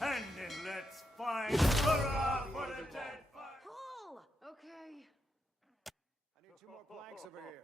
And then let's fight. Hurrah for the dead fight. Pull! Okay. I need 2 more planks over here.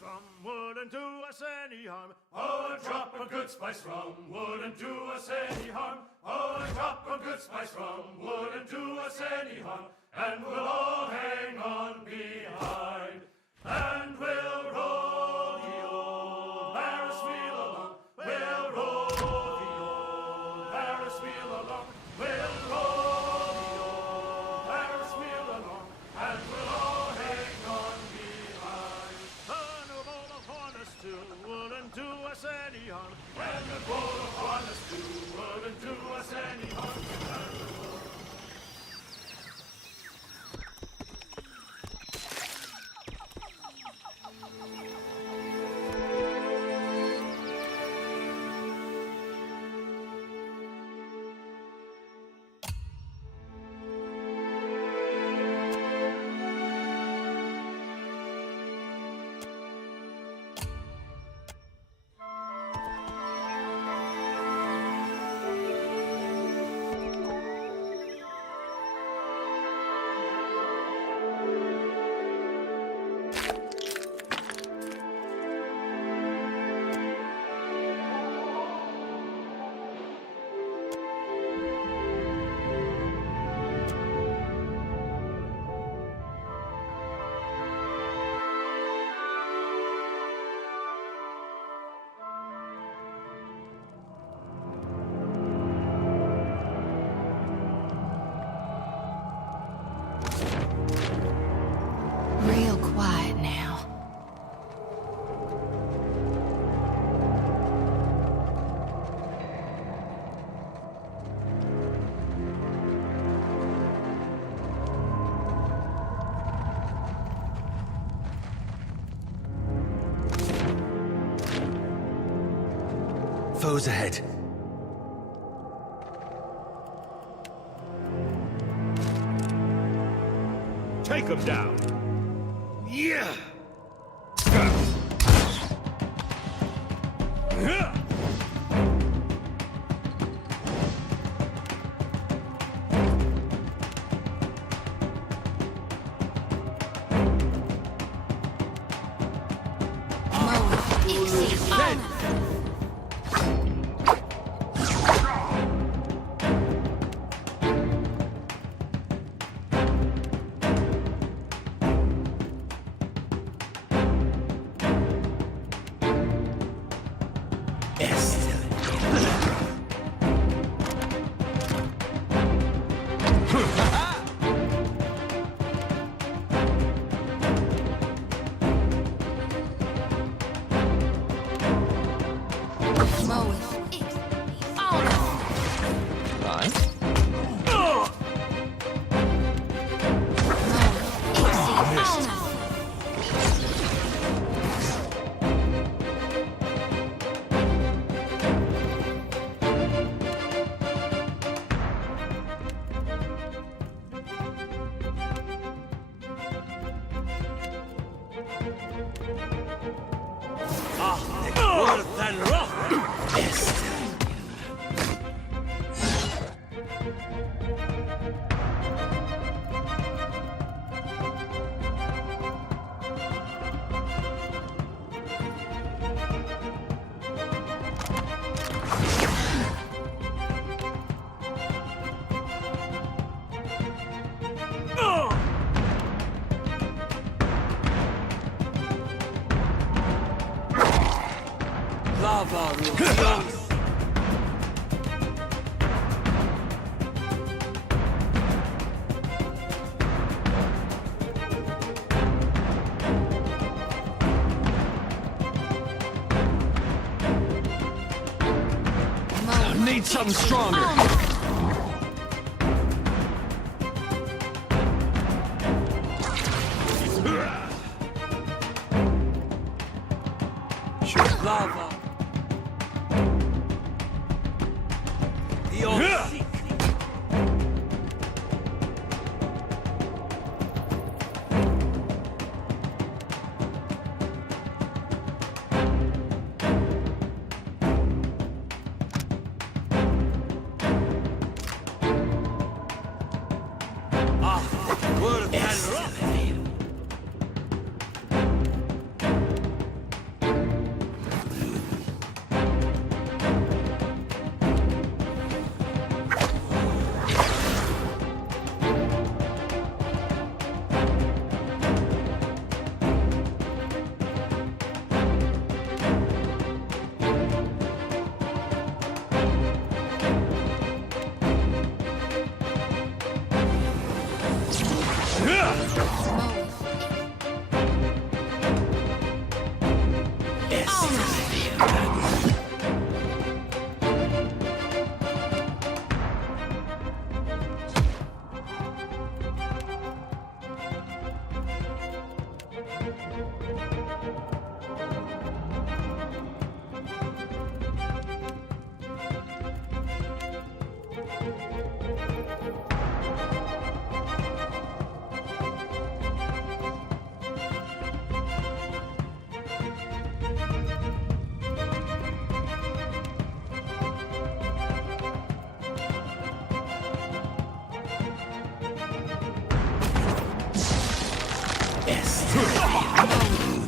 From wouldn't do us any harm. Oh, a drop of good spice from wouldn't do us any harm. Oh, a drop of good spice from wouldn't do us any harm. And we'll all hang on behind. And we'll roll the old Ferris wheel along. We'll roll the old Ferris wheel along. We'll roll the old Ferris wheel along. And we'll all hang on behind. Wouldn't do us any harm. When the boat upon us too wouldn't do us any harm. Real quiet now. Foes ahead. Take them down. Yeah! Lava Rubion. Need something stronger. Sure. Lava. Beyond sick. Ah, word and rock.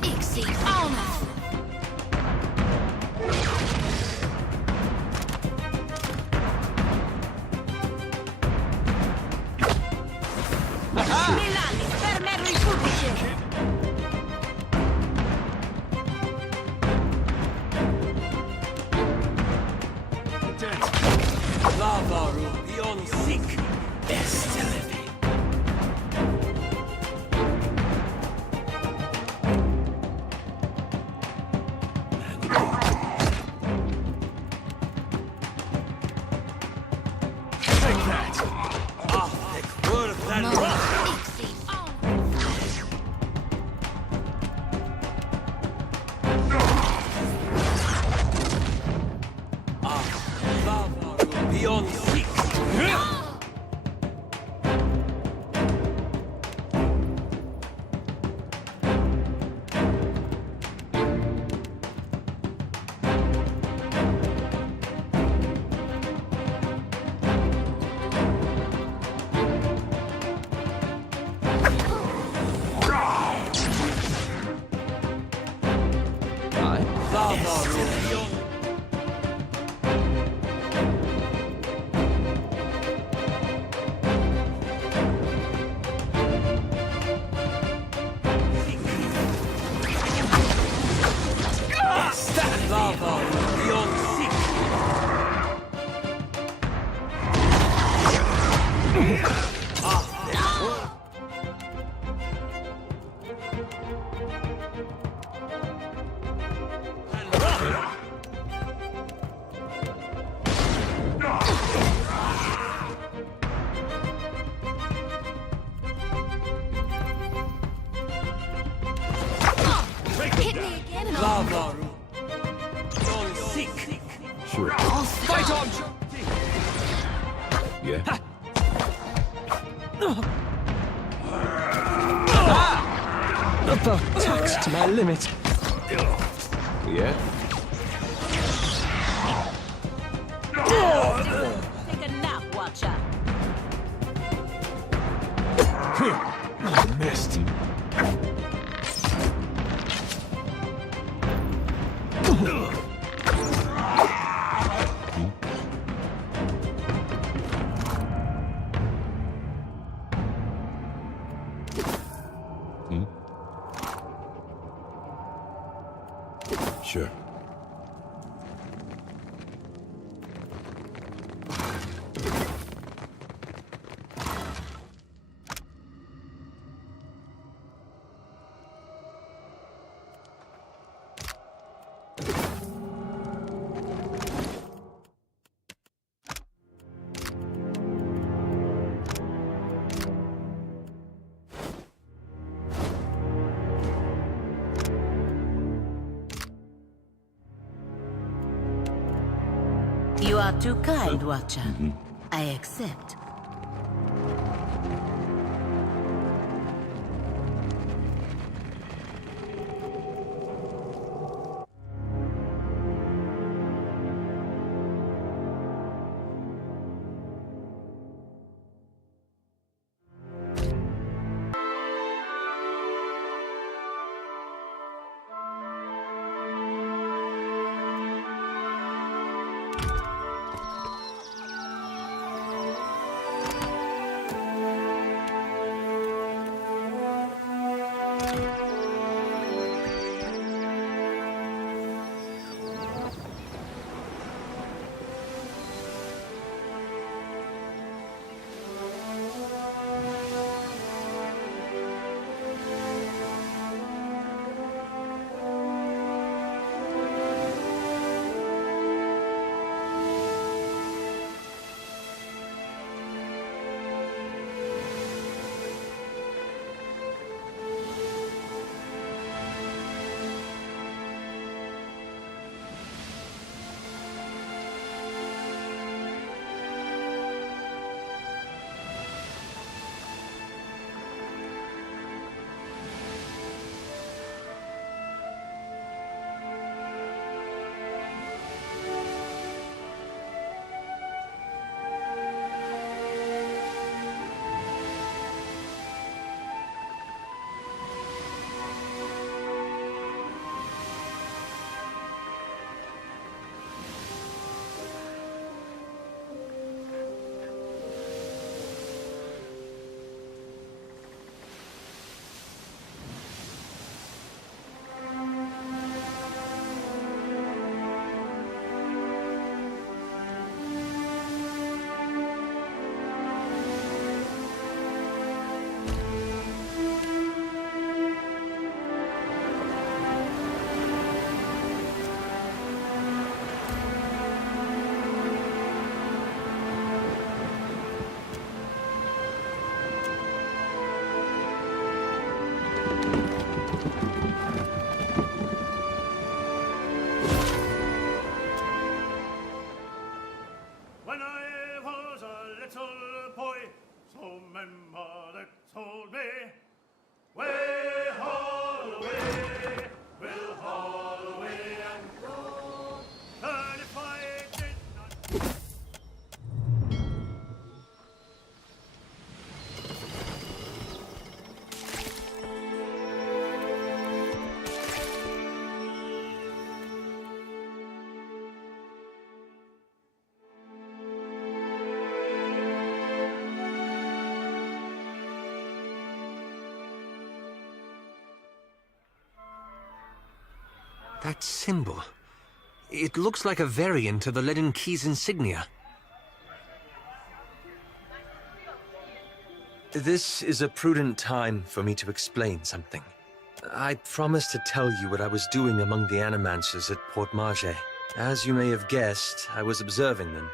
Ixie honor. Milani, fermero il pubblico! Lava Rubion sick. Take that. Ah, the word and rock. Ixie honor. Ah, Lava Rubion sick. Lava Rubion. Lava Rubion sick. Hit me again and I'll Lava Rubion sick. Sure. fight on. Yeah. About taxed to my limit. Yeah. Take a nap, Watcher. Nasty. Sure. You are too kind, Watcher. I accept. When I was a little boy, so my mother told me, way haul away, we'll haul away and grow. And if I did not... That symbol. It looks like a variant of the Leaden Key's insignia. This is a prudent time for me to explain something. I promised to tell you what I was doing among the Animancers at Port Marge. As you may have guessed, I was observing them,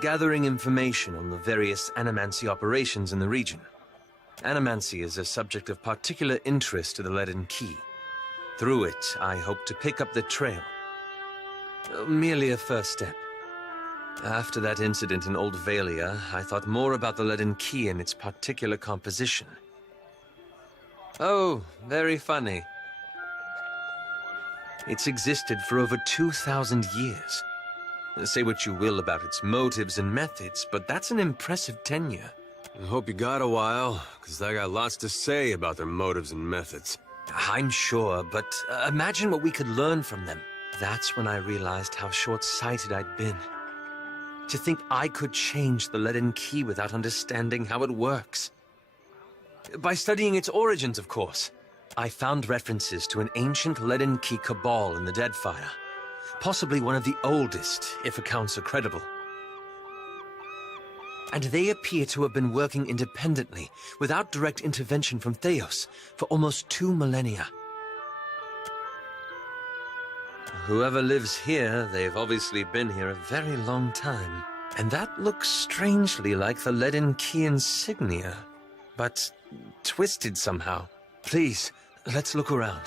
gathering information on the various Animancy operations in the region. Animancy is a subject of particular interest to the Leaden Key. Through it, I hope to pick up the trail. Merely a first step. After that incident in Old Valia, I thought more about the Leaden Key and its particular composition. Oh, very funny. It's existed for over 2,000 years. Say what you will about its motives and methods, but that's an impressive tenure. I hope you got a while, because I got lots to say about their motives and methods. I'm sure, but imagine what we could learn from them. That's when I realized how short-sighted I'd been. To think I could change the Leaden Key without understanding how it works. By studying its origins, of course. I found references to an ancient Leaden Key cabal in the Deadfire. Possibly one of the oldest, if accounts are credible. And they appear to have been working independently, without direct intervention from Theos, for almost 2 millennia. Whoever lives here, they've obviously been here a very long time. And that looks strangely like the Leaden Key insignia, but twisted somehow. Please, let's look around.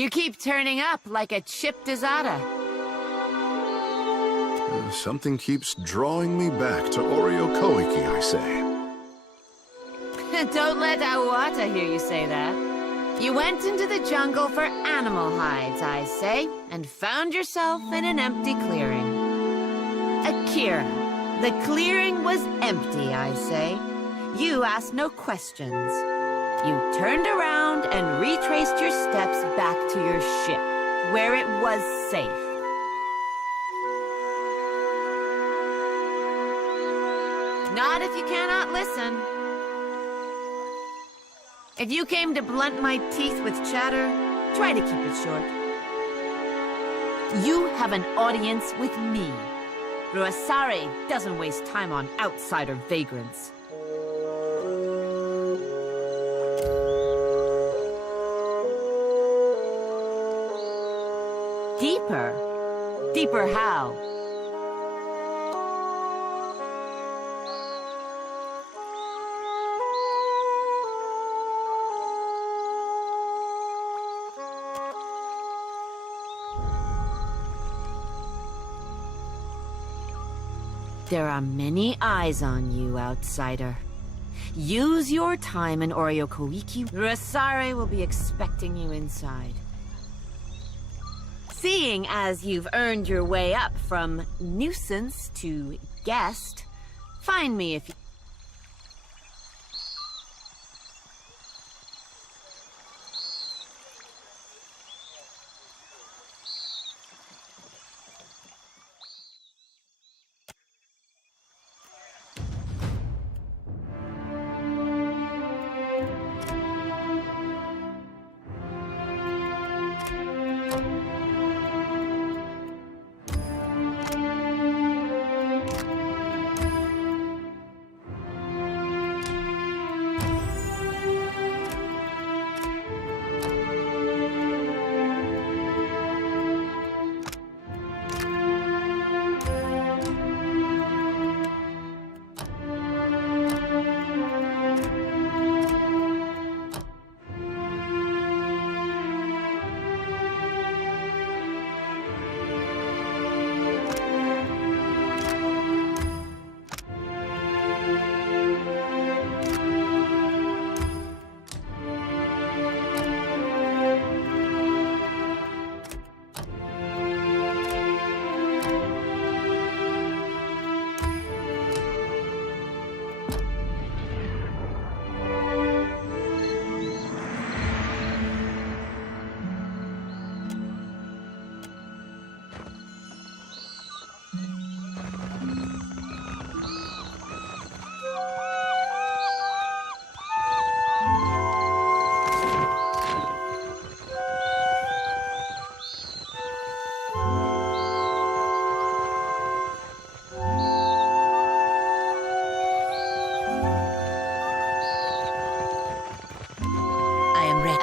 You keep turning up like a chipped Izada. Something keeps drawing me back to Oreo Koiki, I say. Don't let Awata hear you say that. You went into the jungle for animal hides, I say, and found yourself in an empty clearing. Akira, the clearing was empty, I say. You asked no questions. You turned around and retraced your steps back to your ship, where it was safe. Not if you cannot listen. If you came to blunt my teeth with chatter, try to keep it short. You have an audience with me. Ruasari doesn't waste time on outsider vagrants. Deeper? Deeper how? There are many eyes on you, outsider. Use your time in Oreo Koiki. Ruasari will be expecting you inside. Seeing as you've earned your way up from nuisance to guest, find me if you...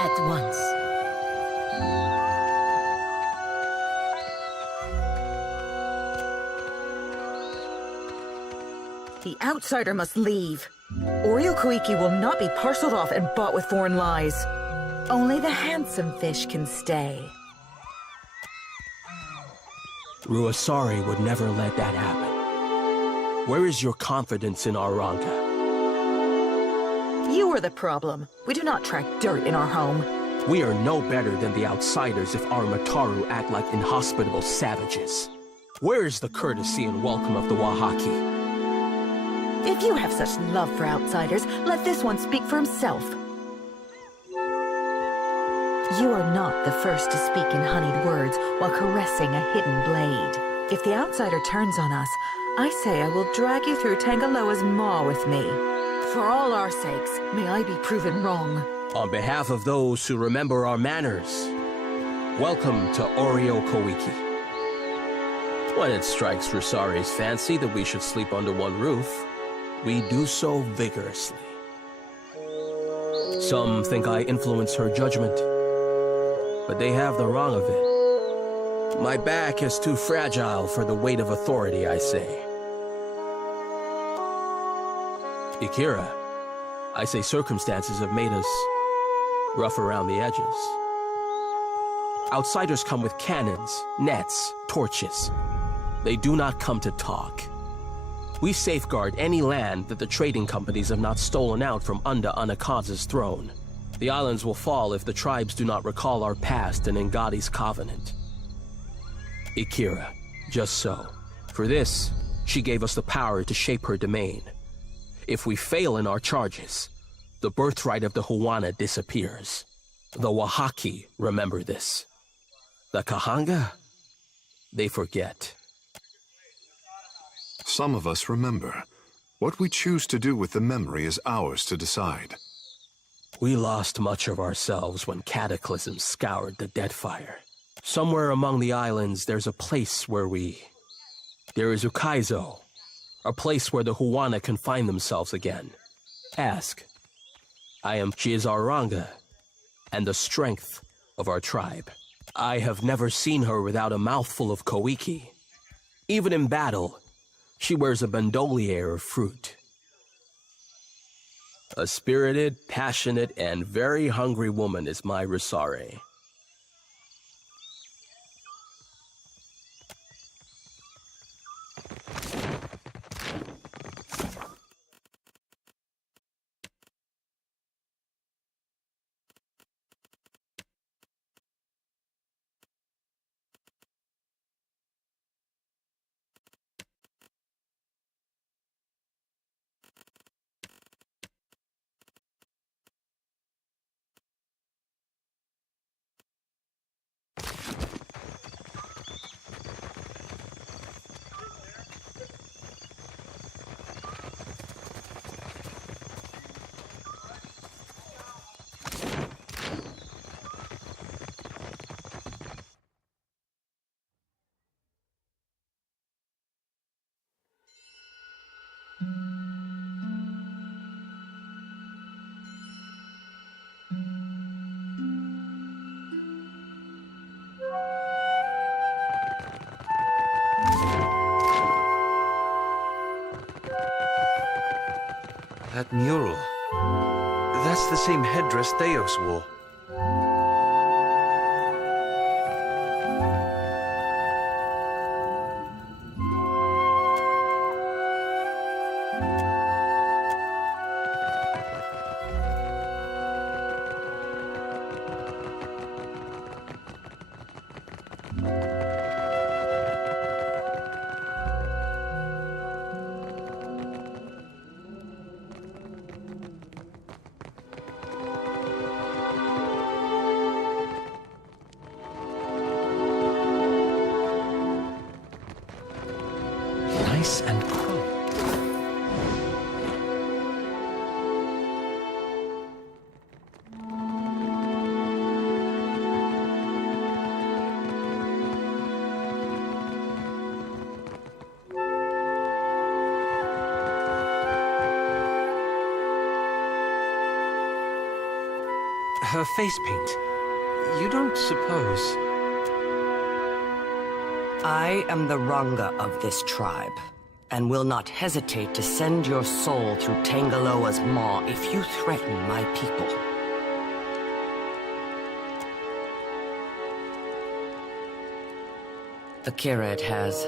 at once. The outsider must leave. Oreo Koiki will not be parceled off and bought with foreign lies. Only the handsome fish can stay. Ruasari would never let that happen. Where is your confidence in Arranca? You are the problem. We do not track dirt in our home. We are no better than the outsiders if our Mataru act like inhospitable savages. Where is the courtesy and welcome of the Wahaki? If you have such love for outsiders, let this one speak for himself. You are not the first to speak in honeyed words while caressing a hidden blade. If the outsider turns on us, I say I will drag you through Tangaloa's maw with me. For all our sakes, may I be proven wrong. On behalf of those who remember our manners, welcome to Oreo Koiki. When it strikes Rusari's fancy that we should sleep under one roof, we do so vigorously. Some think I influence her judgment, but they have the wrong of it. My back is too fragile for the weight of authority, I say. Ikira, I say circumstances have made us rough around the edges. Outsiders come with cannons, nets, torches. They do not come to talk. We safeguard any land that the trading companies have not stolen out from under Anakaza's throne. The islands will fall if the tribes do not recall our past and Ngati's covenant. Ikira, just so. For this, she gave us the power to shape her domain. If we fail in our charges, the birthright of the Huana disappears. The Wahaki remember this. The Kahanga, they forget. Some of us remember. What we choose to do with the memory is ours to decide. We lost much of ourselves when cataclysm scoured the Deadfire. Somewhere among the islands, there's a place where There is Ukaizo, a place where the Huana can find themselves again. Ask. She is our Ranga, and the strength of our tribe. I have never seen her without a mouthful of koiki. Even in battle, she wears a bandolier of fruit. A spirited, passionate, and very hungry woman is my Rusare. That mural. That's the same headdress Theos wore. Nice and quiet. Her face paint. You don't suppose... I am the Ranga of this tribe, and will not hesitate to send your soul through Tangaloa's maw if you threaten my people. Akira it has.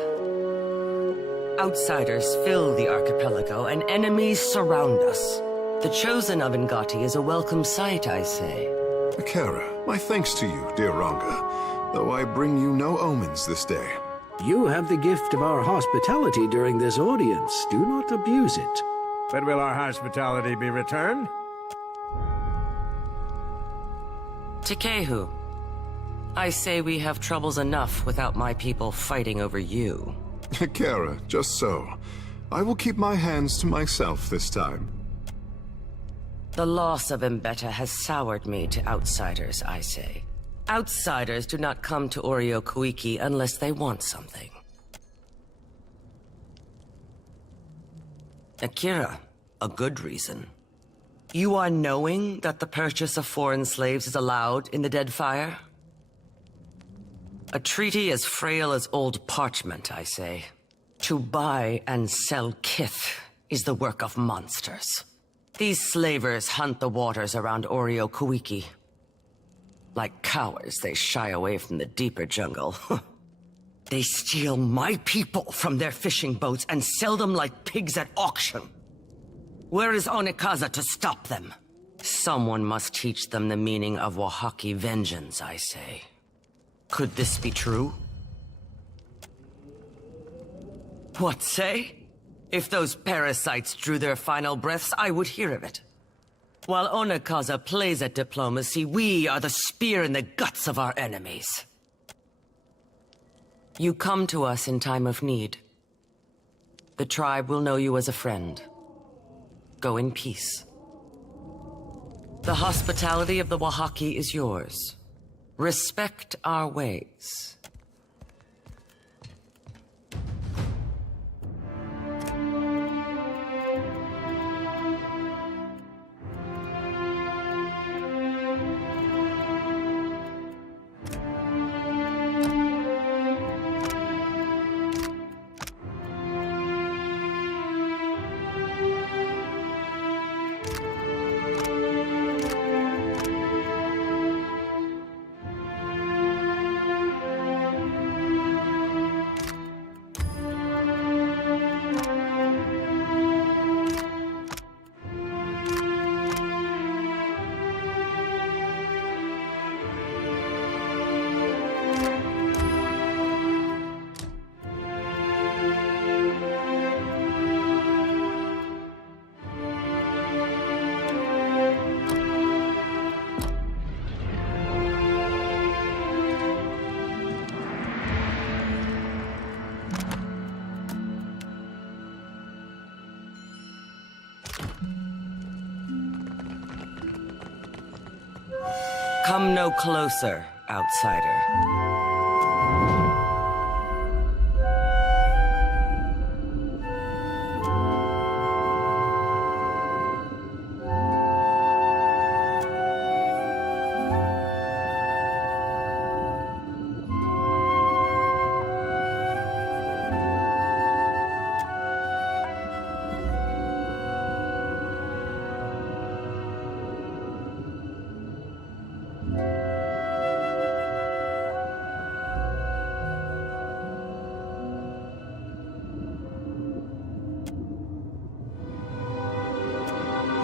Outsiders fill the archipelago, and enemies surround us. The chosen of Ngati is a welcome sight, I say. Akira, my thanks to you, dear Ranga, though I bring you no omens this day. You have the gift of our hospitality during this audience. Do not abuse it. But will our hospitality be returned? Tekehu, I say we have troubles enough without my people fighting over you. Kara, just so. I will keep my hands to myself this time. The loss of Mbeta has soured me to outsiders, I say. Outsiders do not come to Oreo Kuiki unless they want something. Akira, a good reason. You are knowing that the purchase of foreign slaves is allowed in the Deadfire? A treaty as frail as old parchment, I say. To buy and sell kith is the work of monsters. These slavers hunt the waters around Oreo Kuiki. Like cowards, they shy away from the deeper jungle. They steal my people from their fishing boats and sell them like pigs at auction. Where is Onekaza to stop them? Someone must teach them the meaning of Wahaki vengeance, I say. Could this be true? What say? If those parasites drew their final breaths, I would hear of it. While Onekaza plays at diplomacy, we are the spear in the guts of our enemies. You come to us in time of need. The tribe will know you as a friend. Go in peace. The hospitality of the Wahaki is yours. Respect our ways. Come no closer, outsider.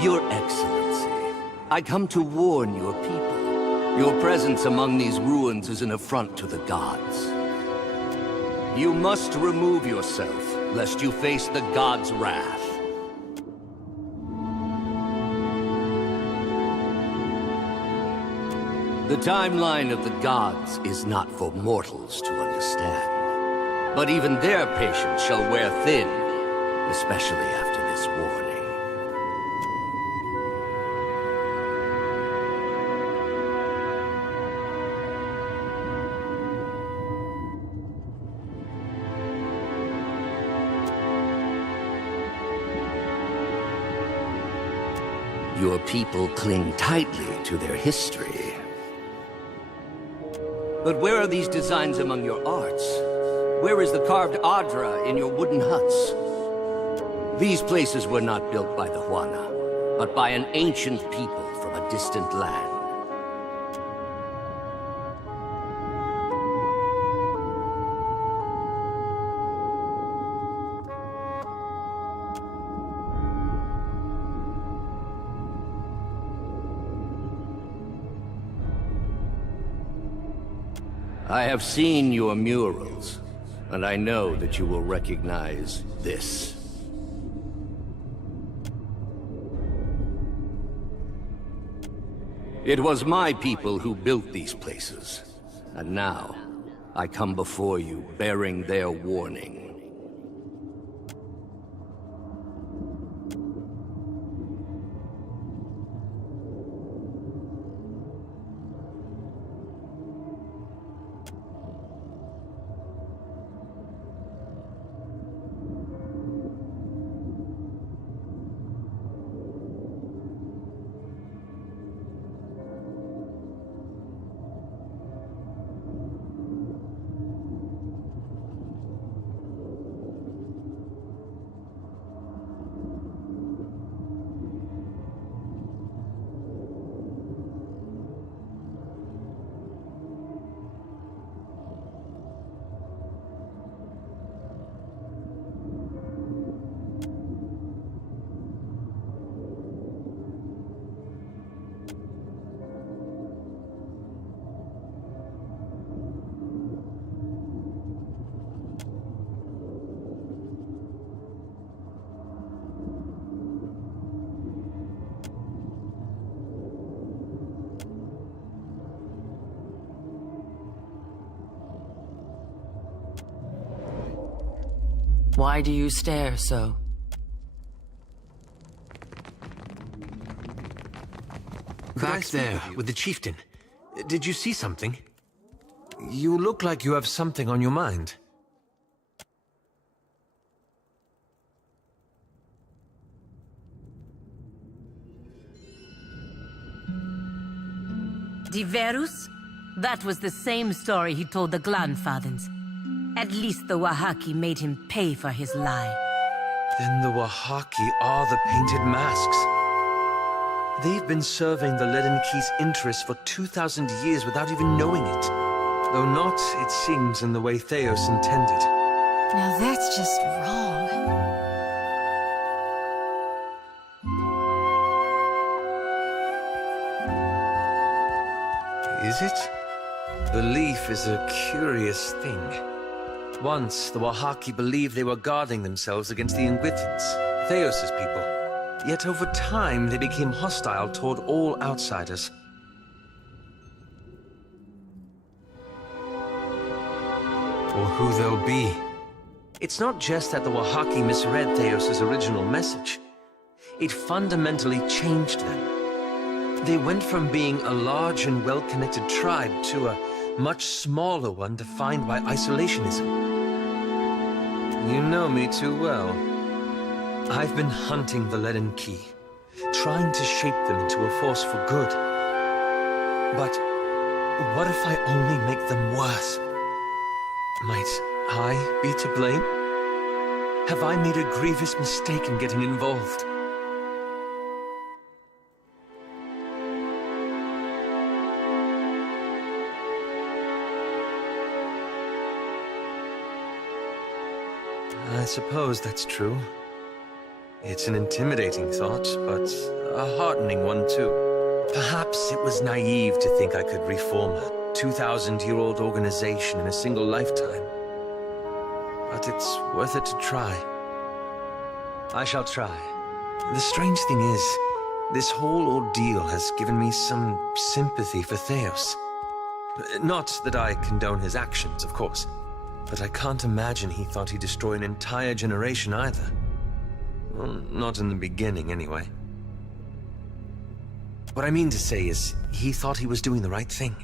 Your Excellency, I come to warn your people. Your presence among these ruins is an affront to the gods. You must remove yourself, lest you face the gods' wrath. The timeline of the gods is not for mortals to understand. But even their patience shall wear thin, especially after this warning. Your people cling tightly to their history. But where are these designs among your arts? Where is the carved Adra in your wooden huts? These places were not built by the Huana, but by an ancient people from a distant land. I have seen your murals, and I know that you will recognize this. It was my people who built these places. And now, I come before you bearing their warning. Why do you stare so? Back there, with the chieftain. Did you see something? You look like you have something on your mind. Diverus? That was the same story he told the Glanfathens. At least the Wahaki made him pay for his lie. Then the Wahaki are the painted masks. They've been serving the Leaden Key's interests for 2,000 years without even knowing it. Though not, it seems, in the way Theos intended. Now that's just wrong. Is it? Belief is a curious thing. Once, the Wahaki believed they were guarding themselves against the Ingwithans, Theos' people. Yet over time, they became hostile toward all outsiders. Or who they'll be. It's not just that the Wahaki misread Theos' original message. It fundamentally changed them. They went from being a large and well-connected tribe to a much smaller one defined by isolationism. You know me too well. I've been hunting the Leaden Key, trying to shape them into a force for good. But what if I only make them worse? Might I be to blame? Have I made a grievous mistake in getting involved? I suppose that's true. It's an intimidating thought, but a heartening one too. Perhaps it was naive to think I could reform a 2,000-year-old organization in a single lifetime. But it's worth it to try. I shall try. The strange thing is, this whole ordeal has given me some sympathy for Theos. Not that I condone his actions, of course. But I can't imagine he thought he'd destroy an entire generation either. Well, not in the beginning, anyway. What I mean to say is, he thought he was doing the right thing.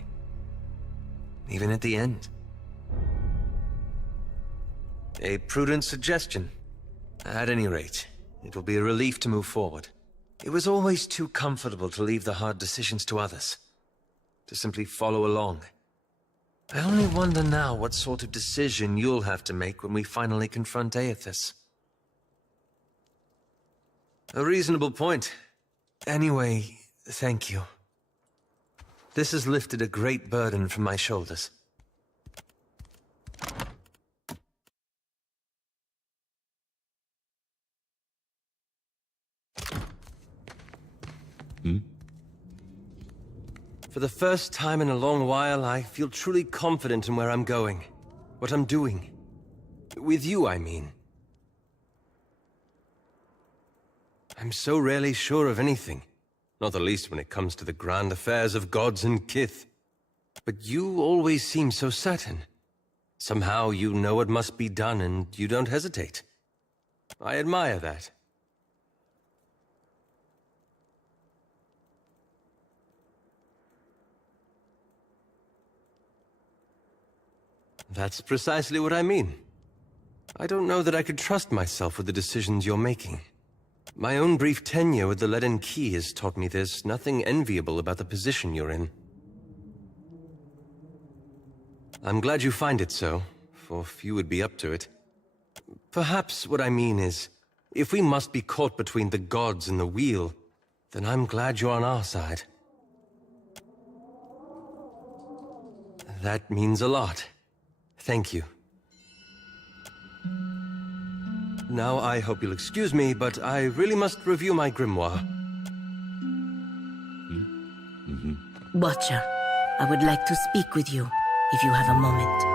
Even at the end. A prudent suggestion. At any rate, it will be a relief to move forward. It was always too comfortable to leave the hard decisions to others. To simply follow along. I only wonder now what sort of decision you'll have to make when we finally confront Aethys. A reasonable point. Anyway, thank you. This has lifted a great burden from my shoulders. For the first time in a long while, I feel truly confident in where I'm going. What I'm doing. With you, I mean. I'm so rarely sure of anything. not the least when it comes to the grand affairs of gods and kith. But you always seem so certain. Somehow you know what must be done and you don't hesitate. I admire that. That's precisely what I mean. I don't know that I could trust myself with the decisions you're making. My own brief tenure with the Leaden Key has taught me there's nothing enviable about the position you're in. I'm glad you find it so, for few would be up to it. Perhaps what I mean is, if we must be caught between the gods and the wheel, then I'm glad you're on our side. That means a lot. Thank you. Now I hope you'll excuse me, but I really must review my grimoire. Watcher, I would like to speak with you, if you have a moment.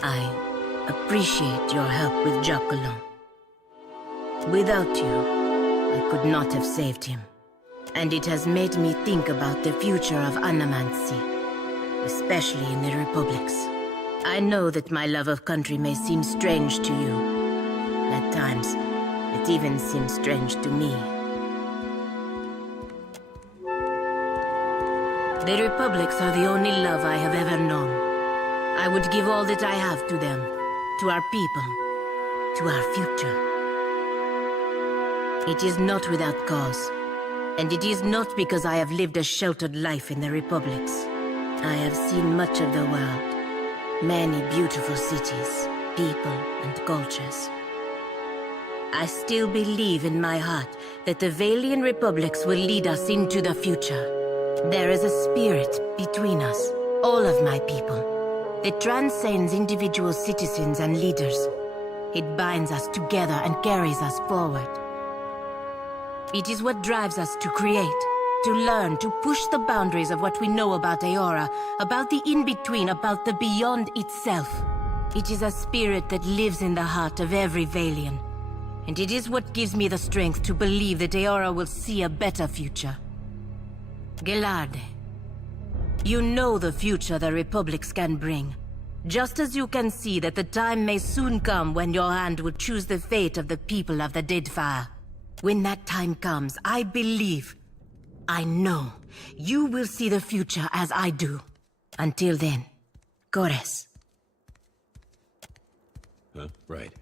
I appreciate your help with Jocolon. Without you, I could not have saved him. And it has made me think about the future of Anamancy, especially in the Republics. I know that my love of country may seem strange to you. At times, it even seems strange to me. The Republics are the only love I have ever known. I would give all that I have to them, to our people, to our future. It is not without cause, and it is not because I have lived a sheltered life in the Republics. I have seen much of the world, many beautiful cities, people, and cultures. I still believe in my heart that the Vailian Republics will lead us into the future. There is a spirit between us, all of my people, that transcends individual citizens and leaders. It binds us together and carries us forward. It is what drives us to create, to learn, to push the boundaries of what we know about Eora, about the in-between, about the beyond itself. It is a spirit that lives in the heart of every Vailian, and it is what gives me the strength to believe that Eora will see a better future. Gelarde, you know the future the Republics can bring. Just as you can see that the time may soon come when your hand will choose the fate of the people of the Deadfire. When that time comes, I believe, I know, you will see the future as I do. Until then, Gores. Huh? Right.